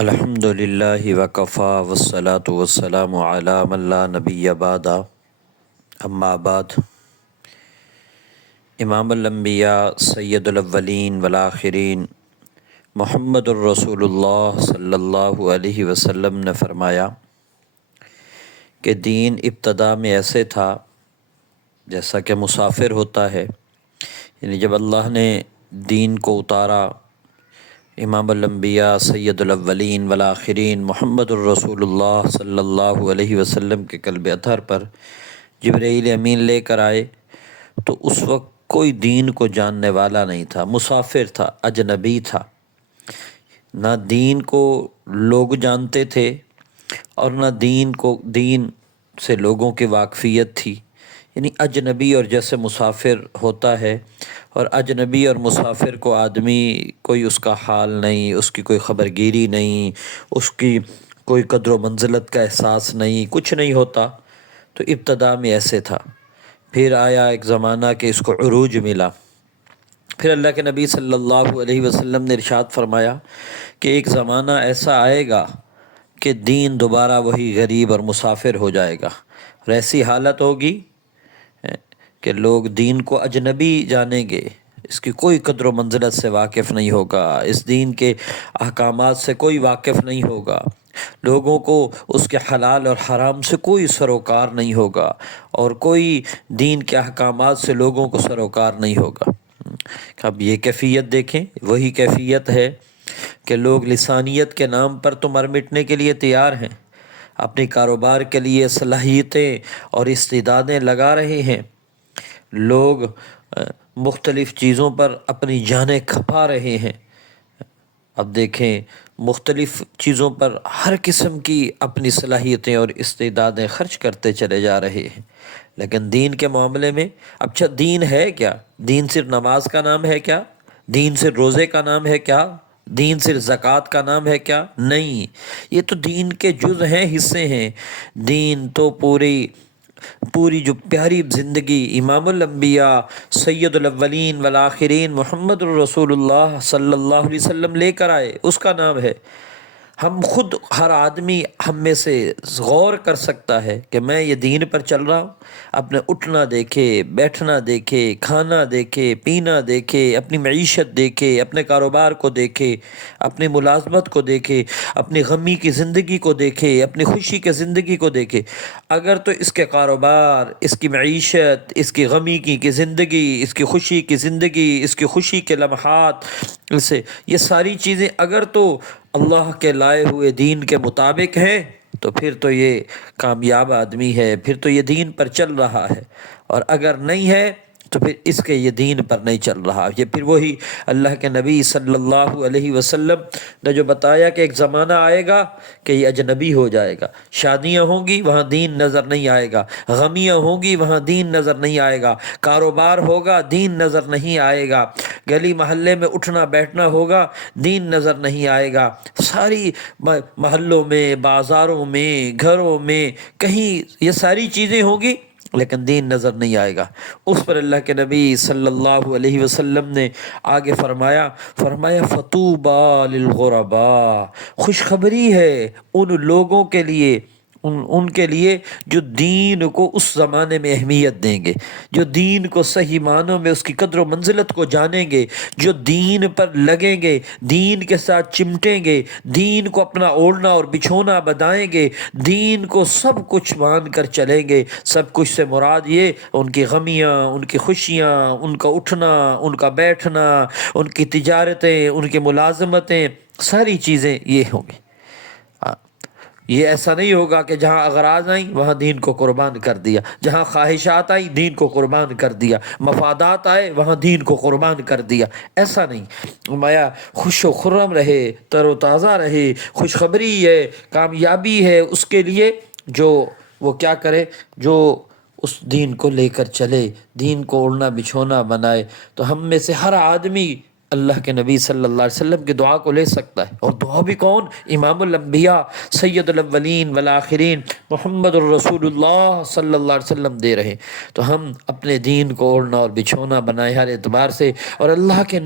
الحمد للہ وکفا والصلاة والسلام علی من لا نبی بعد اما بعد۔ امام الانبیاء سید الاولین والآخرین محمد الرسول اللہ صلی اللہ علیہ وسلم نے فرمایا کہ دین ابتدا میں ایسے تھا جیسا کہ مسافر ہوتا ہے، یعنی جب اللہ نے دین کو اتارا، امام الانبیاء سید الاولین والآخرین محمد الرسول اللہ صلی اللہ علیہ وسلم کے قلب اطہر پر جبرائیل امین لے کر آئے، تو اس وقت کوئی دین کو جاننے والا نہیں تھا، مسافر تھا، اجنبی تھا، نہ دین کو لوگ جانتے تھے اور نہ دین سے لوگوں کی واقفیت تھی، یعنی اجنبی، اور جیسے مسافر ہوتا ہے اور اجنبی اور مسافر کو آدمی کوئی اس کا حال نہیں، اس کی کوئی خبرگیری نہیں، اس کی کوئی قدر و منزلت کا احساس نہیں، کچھ نہیں ہوتا، تو ابتدا میں ایسے تھا۔ پھر آیا ایک زمانہ کہ اس کو عروج ملا، پھر اللہ کے نبی صلی اللہ علیہ وسلم نے ارشاد فرمایا کہ ایک زمانہ ایسا آئے گا کہ دین دوبارہ وہی غریب اور مسافر ہو جائے گا، اور ایسی حالت ہوگی کہ لوگ دین کو اجنبی جانیں گے، اس کی کوئی قدر و منزلت سے واقف نہیں ہوگا، اس دین کے احکامات سے کوئی واقف نہیں ہوگا، لوگوں کو اس کے حلال اور حرام سے کوئی سروکار نہیں ہوگا، اور کوئی دین کے احکامات سے لوگوں کو سروکار نہیں ہوگا۔ اب یہ کیفیت دیکھیں، وہی کیفیت ہے کہ لوگ لسانیت کے نام پر تو مر مٹنے کے لیے تیار ہیں، اپنے کاروبار کے لیے صلاحیتیں اور استعدادیں لگا رہے ہیں، لوگ مختلف چیزوں پر اپنی جانیں کھپا رہے ہیں۔ اب دیکھیں، مختلف چیزوں پر ہر قسم کی اپنی صلاحیتیں اور استعدادیں خرچ کرتے چلے جا رہے ہیں، لیکن دین کے معاملے میں اچھا دین ہے کیا؟ دین صرف نماز کا نام ہے کیا؟ دین صرف روزے کا نام ہے کیا؟ دین صرف زکوٰۃ کا نام ہے کیا؟ نہیں، یہ تو دین کے جز ہیں، حصے ہیں۔ دین تو پوری جو پیاری زندگی امام الانبیاء سید الاولین والآخرین محمد الرسول اللہ صلی اللہ علیہ وسلم لے کر آئے، اس کا نام ہے۔ ہم خود، ہر آدمی ہم میں سے غور کر سکتا ہے کہ میں یہ دین پر چل رہا ہوں، اپنے اٹھنا دیکھے، بیٹھنا دیکھے، کھانا دیکھے، پینا دیکھے، اپنی معیشت دیکھے، اپنے کاروبار کو دیکھے، اپنی ملازمت کو دیکھے، اپنی غمی کی زندگی کو دیکھے، اپنی خوشی کی زندگی کو دیکھے۔ اگر تو اس کے کاروبار، اس کی معیشت، اس کی غمی کی زندگی، اس کی خوشی کی زندگی، اس کی خوشی کے لمحات، یہ ساری چیزیں اگر تو اللہ کے لائے ہوئے دین کے مطابق ہیں تو پھر تو یہ کامیاب آدمی ہے، پھر تو یہ دین پر چل رہا ہے، اور اگر نہیں ہے تو پھر اس کے یہ دین پر نہیں چل رہا۔ یہ پھر وہی اللہ کے نبی صلی اللہ علیہ وسلم نے جو بتایا کہ ایک زمانہ آئے گا کہ یہ اجنبی ہو جائے گا، شادیاں ہوں گی وہاں دین نظر نہیں آئے گا، غمیاں ہوں گی وہاں دین نظر نہیں آئے گا، کاروبار ہوگا دین نظر نہیں آئے گا، گلی محلے میں اٹھنا بیٹھنا ہوگا دین نظر نہیں آئے گا، ساری محلوں میں، بازاروں میں، گھروں میں، کہیں یہ ساری چیزیں ہوں گی لیکن دین نظر نہیں آئے گا۔ اس پر اللہ کے نبی صلی اللہ علیہ وسلم نے آگے فرمایا فَطُوبَى لِلْغُرَبَاء، خوشخبری ہے ان لوگوں کے لیے، ان کے لیے جو دین کو اس زمانے میں اہمیت دیں گے، جو دین کو صحیح معنوں میں اس کی قدر و منزلت کو جانیں گے، جو دین پر لگیں گے، دین کے ساتھ چمٹیں گے، دین کو اپنا اوڑھنا اور بچھونا بنائیں گے، دین کو سب کچھ مان کر چلیں گے۔ سب کچھ سے مراد یہ ان کی غمیاں، ان کی خوشیاں، ان کا اٹھنا، ان کا بیٹھنا، ان کی تجارتیں، ان کی ملازمتیں، ساری چیزیں یہ ہوں گی۔ یہ ایسا نہیں ہوگا کہ جہاں اغراض آئیں وہاں دین کو قربان کر دیا، جہاں خواہشات آئیں دین کو قربان کر دیا، مفادات آئے وہاں دین کو قربان کر دیا، ایسا نہیں۔ فرمایا خوش و خرم رہے، تر و تازہ رہے، خوشخبری ہے، کامیابی ہے اس کے لیے جو وہ کیا کرے، جو اس دین کو لے کر چلے، دین کو اوڑھنا بچھونا بنائے۔ تو ہم میں سے ہر آدمی اللہ کے نبی صلی اللہ علیہ وسلم کی دعا کو لے سکتا ہے، اور دعا بھی کون؟ امام الانبیاء سید الاولین والآخرین محمد الرسول اللہ صلی اللہ علیہ وسلم دے رہے ہیں۔ تو ہم اپنے دین کو اوڑھنا اور بچھونا بنائے ہر اعتبار سے، اور اللہ کے